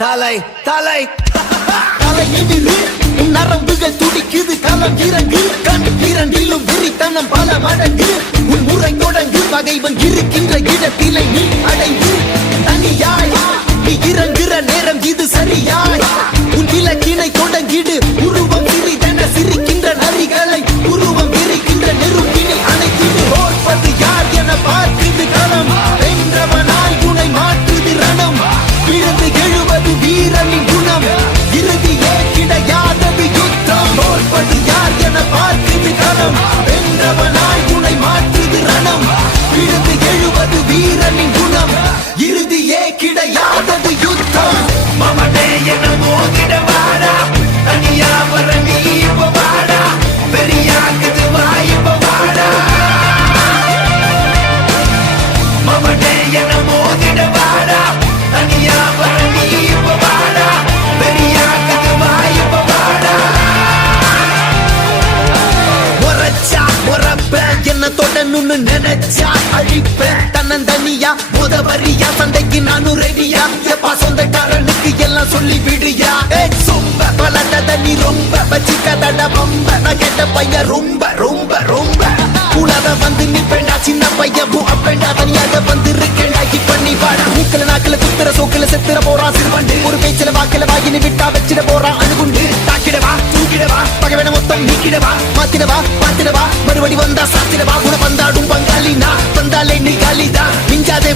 தலை தலை தலை எதிரு நரம்புகள் துடிக்குது களம் இறங்கு கண் இரண்டிலும் விரித்தனம் பல மடங்கு உன் முறை தொடங்கு பகைவன் இருக்கின்ற இடத்திலை நீ அடைந்து தனியாய் நீ இறங்குற நேரம் இது சரியாய் உன் இலக்கினை தொடங்கிடு உருவம் சிறிதென சிரிக்கின்ற நரிகளை உருவம் விரிக்கின்ற நெருப்பினை அணைத்திடு ஓட்பது யார் என பார்க்குது களம் வென்றவனாய் உனை மாற்றுது ரணம் விழுந்து எழுவது வீரனின் குணம் இறுதியே கிடையாதது யுத்தம் ஓட்பது யார் என பார்க்குது களம் வென்றவனாய் உனை மாற்றுது ரணம் விழுந்து எழுவது வீரனின் குணம் இறுதியே கிடையாதது யுத்தம் மமனே என மோதிட வாடா தனியா வர நீ இப்ப வாடா பெரியாக்குது வாய்ப்ப வாடா மமனே என மோதிட வாடா தனியா வர நீ இப்ப வாடா பெரியாக்குது வாய்ப்ப வாடா முறைச்சா முறப்ப என்ன தொடணும்னு நினைச்சா அழிப்பேன் தன்னந்தனியா முதவரியா சண்டைக்கு நானும் ரெடியா எப்பா சொந்தக்காரனுக்கு எல்லாம் சொல்லி விடுயா சொம்ப பலட்டத நீ ரொம்ப வச்சிக்கதட பம்ப நான் கேட்ட பையன் ரொம்ப ரொம்ப ரொம்ப கூடாத வந்து நீ பெண்டா சின்ன பையன் பூ அப்பேண்டா தனியாக வந்து இருக்கேண்டா இப்ப நீ வாடா மூக்கல நாக்கல குத்துற சோக்கல செத்துற போறான் சிறுவண்டு ஒரு பேச்சில வாக்கில வாயினு விட்டா வச்சிட போறான் அணுகுண்டு தாக்கிடவா தூக்கிடவா பகவன மொத்தம் நீக்கிடவா மாத்திடவா பாத்திடவா மறுபடி வந்தா சாத்திடவா உன வந்தாடும் பங்காளி நான் வந்தாலே நீ காலிதா மிஞ்சாதே